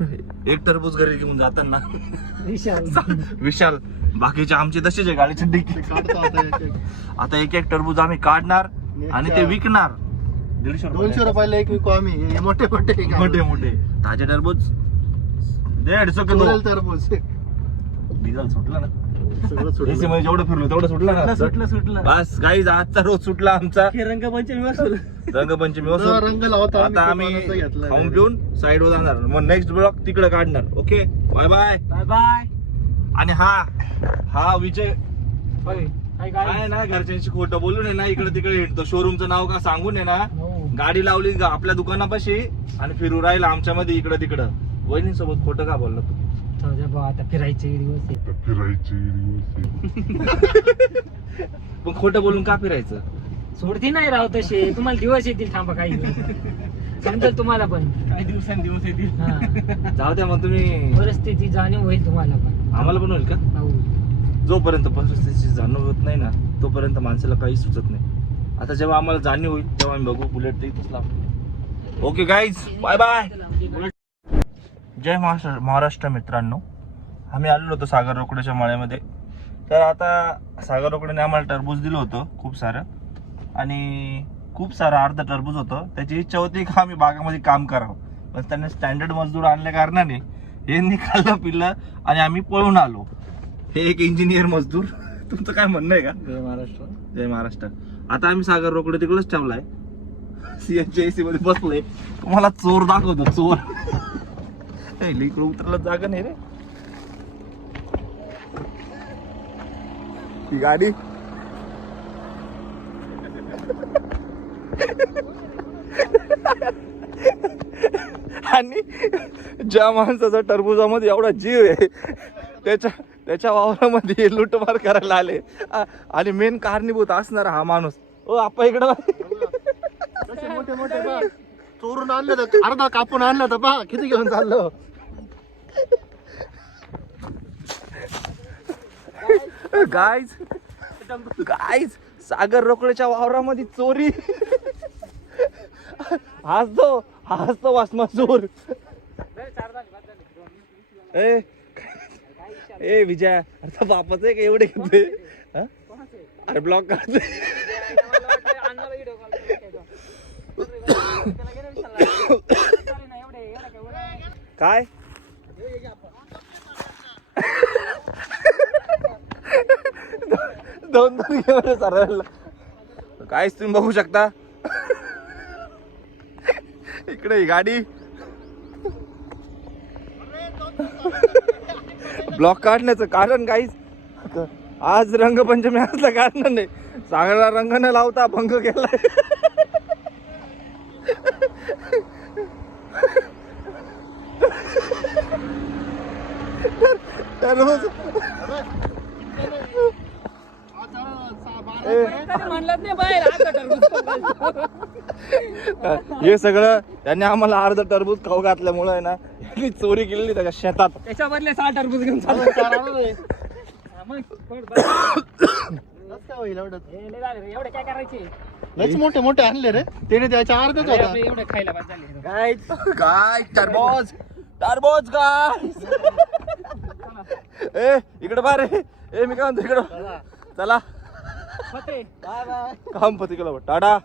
एक टरबूज घरी घेऊन जाताना विशाल विशाल बाकीचे आमचे तसेच आहे गाडीचे डिक्की. आता एक एक टरबूज आम्ही काढणार आणि ते विकणार. 200 रुपयाला एक विकू आम्ही. हे मोठे मोठे मोठे मोठे ताजे टरबूज 150 किलो. टरबूज डिझेल सुटला ना. सगळं AC मध्ये जेवढं फिरलो तेवढं सुटला ना. सुटलं बस गाईज आजचा रोज सुटला आमचा. रंगपंचमी वसूल. रंगपंचमी वसूल. रंग लावता आता आम्ही खाऊन पिऊन साईड वर जाणार. मग नेक्स्ट ब्लॉग तिकडे काढणार. Okay bye bye bye bye. आणि हा विजय काय ना घरच्यांशी खोटं बोलून आहे ना इकडे तिकडे हिंडतो. शोरूमचं नाव का सांगून आहे ना गाडी लावली आपल्या दुकानापाशी आणि फिरू राहिला आमच्या मध्ये इकडं तिकडं. वहिनीसोबत खोटं का बोलला तू? आता फिरायचे दिवस पण खोटं बोलून का फिरायचं? सोडती नाही राव तसे. तुम्हाला दिवस येतील थांबा काही समजेल तुम्हाला पण काही दिवस येतील. जाऊ द्या मग तुम्ही. परिस्थिती जाणीव होईल तुम्हाला पण. आम्हाला पण होईल का? हो. जोपर्यंत परिस्थितीची जाणीव होत नाही ना तोपर्यंत माणसाला काही सुचत नाही. आता जेव्हा आम्हाला जाणीव होईल तेव्हा आम्ही बघू बुलेट इथंच लावतो. Okay guys bye bye. जय महाराष्ट्र मित्रांनो. आम्ही आलेलो होतो सागर रोकडेच्या मळ्यामध्ये. तर आता सागर रोकडेने आम्हाला टरबूज दिलं होतं खूप सारं आणि खूप सारं अर्ध टरबूज होतं. त्याची इच्छा होती की आम्ही बागामध्ये काम करावं पण त्यांनी स्टँडर्ड मजदूर आणल्या कारणाने हे खाल्लं पिल्लं आणि आम्ही पळून आलो. हे एक इंजिनियर मजदूर. तुमचं काय म्हणणं आहे का? जय महाराष्ट्र. जय महाराष्ट्र. आता आम्ही सागर रोकडे तिकडेच ठेवलाय. सीएनजी AC मध्ये बसलोय. तुम्हाला चोर दाखवतो चोर. इकडे उतरला जागा नाही रे. ही गाडी आणि ज्या माणसाचा टरबुजामध्ये एवढा जीव आहे त्याच्या वावरामध्ये लुटमार करायला आले आणि मेन कारणीभूत असणारा हा माणूस. ओ आपा इकडं मोठे मोठे बा चोरून आणलं तर अर्धा कापून आणलं तर पहा किती घेऊन चाललो. गाईज सागर रोकडेच्या वावरामध्ये चोरी. हाच तो वासमा चोर. ए विजय अरे बापाच आहे का एवढे घेतोय? अरे ब्लॉक काढतोय. काय दोन घेऊन सरळ काहीच तुम्ही बघू शकता. इकडे ही गाडी ब्लॉक काढण्याचं कारण काहीच आज रंगपंचमी असलं कारण नाही. चांगला रंग न लावता भंग केलाय. हे सगळं त्यांनी आम्हाला अर्ध टरबूज खाऊ घातल्यामुळे आहे ना यांनी चोरी केलेली त्याच्या शेतात. त्याच्या बदले 6 टरबूज घेऊन चालू. एवढे काय करायचे? लयच मोठे मोठे आणले रे. त्याने त्याच्या अर्धच होता. एवढे खायला बस झाले. काय टरबूज टरबूज काय ए इकडे बारे. ए मी काय म्हणतो इकडं चला बाय बाय. काम पती केलं टाटा.